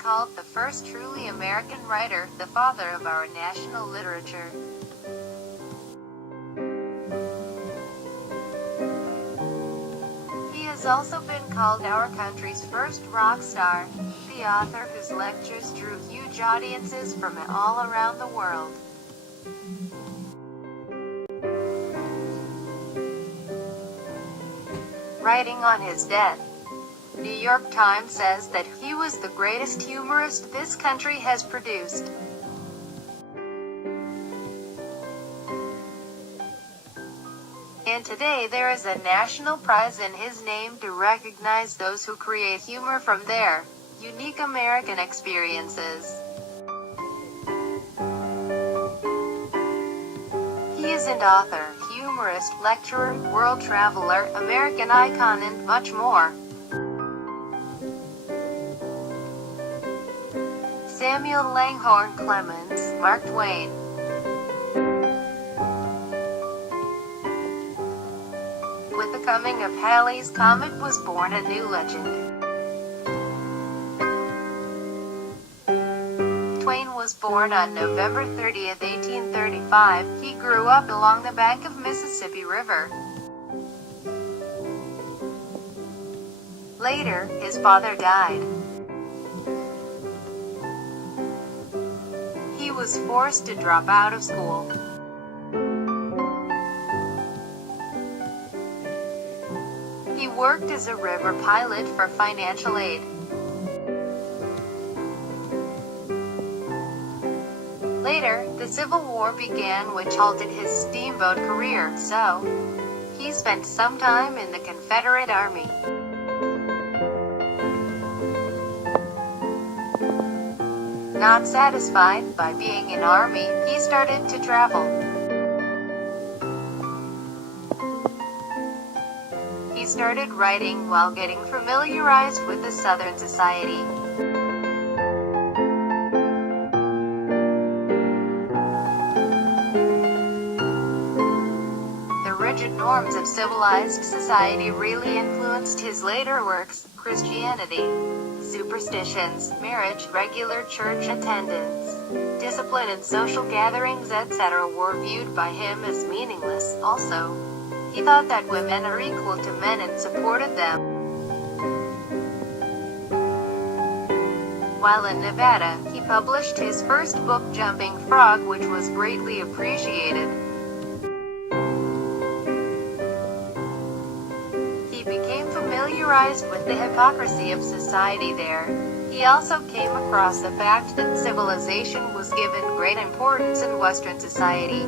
called the first truly American writer, the father of our national literature. He has also been called our country's first rock star, the author whose lectures drew huge audiences from all around the world. Writing on his death, New York Times says that he was the greatest humorist this country has produced. And today there is a national prize in his name to recognize those who create humor from their unique American experiences. He is an author, humorist, lecturer, world traveler, American icon, and much more. Samuel Langhorne Clemens, Mark Twain. With the coming of Halley's Comet was born a new legend. Twain was born on November 30, 1835. He grew up along the bank of Mississippi River. Later, his father died. He was forced to drop out of school. He worked as a river pilot for financial aid. Later, the Civil War began, which halted his steamboat career, so he spent some time in the Confederate Army. Not satisfied by being in Army, he started to travel. He started writing while getting familiarized with the Southern society. The rigid norms of civilized society really influenced his later works. Christianity, superstitions, marriage, regular church attendance, discipline in social gatherings, etc. were viewed by him as meaningless. Also, he thought that women are equal to men and supported them. While in Nevada, he published his first book, Jumping Frog, which was greatly appreciated. He became familiarized with the hypocrisy of society there. He also came across the fact that civilization was given great importance in Western society.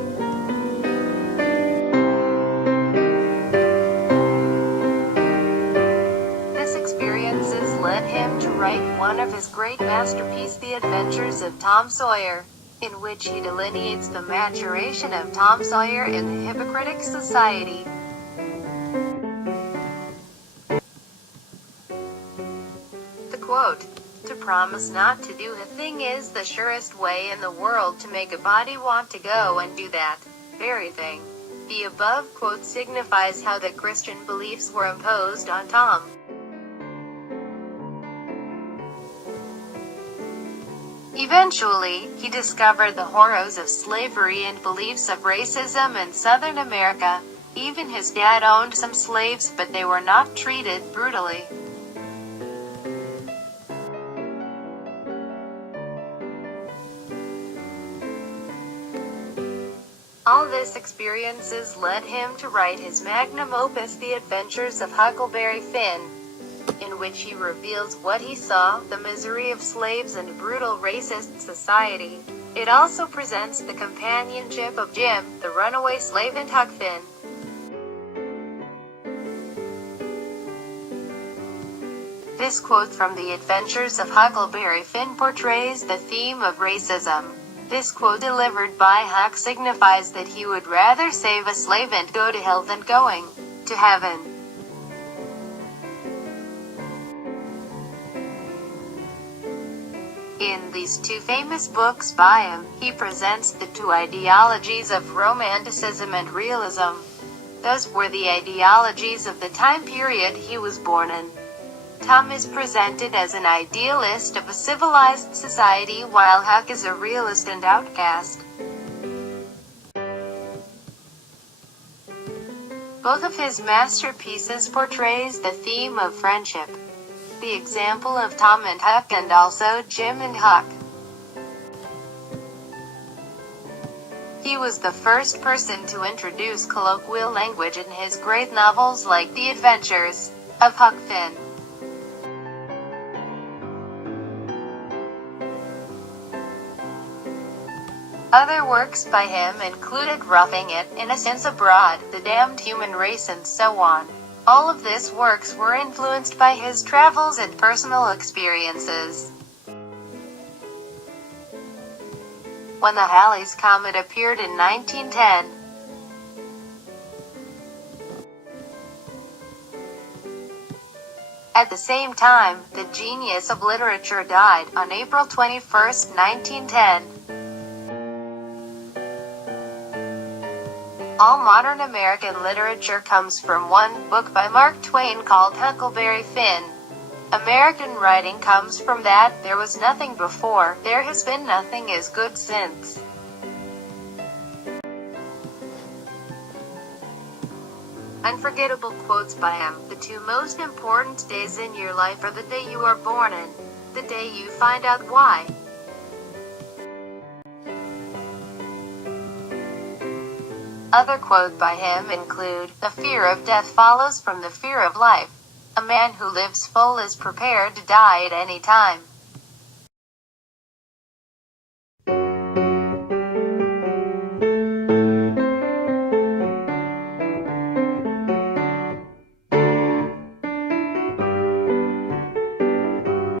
These experiences led him to write one of his great masterpieces, The Adventures of Tom Sawyer, in which he delineates the maturation of Tom Sawyer in the hypocritic society. Quote, "To promise not to do a thing is the surest way in the world to make a body want to go and do that very thing." The above quote signifies how the Christian beliefs were imposed on Tom. Eventually, he discovered the horrors of slavery and beliefs of racism in Southern America. Even his dad owned some slaves, but they were not treated brutally. All these experiences led him to write his magnum opus, The Adventures of Huckleberry Finn, in which he reveals what he saw, the misery of slaves and brutal racist society. It also presents the companionship of Jim, the runaway slave, and Huck Finn. This quote from The Adventures of Huckleberry Finn portrays the theme of racism. This quote delivered by Huck signifies that he would rather save a slave and go to hell than going to heaven. In these two famous books by him, he presents the two ideologies of Romanticism and Realism. Those were the ideologies of the time period he was born in. Tom is presented as an idealist of a civilized society, while Huck is a realist and outcast. Both of his masterpieces portrays the theme of friendship. The example of Tom and Huck, and also Jim and Huck. He was the first person to introduce colloquial language in his great novels like The Adventures of Huck Finn. Other works by him included Roughing It, Innocents Abroad, The Damned Human Race, and so on. All of these works were influenced by his travels and personal experiences. When the Halley's Comet appeared in 1910, at the same time, the genius of literature died, on April 21, 1910. All modern American literature comes from one book by Mark Twain called Huckleberry Finn. American writing comes from that. There was nothing before, there has been nothing as good since. Unforgettable quotes by him. The two most important days in your life are the day you are born and the day you find out why. Other quotes by him include, "The fear of death follows from the fear of life. A man who lives full is prepared to die at any time."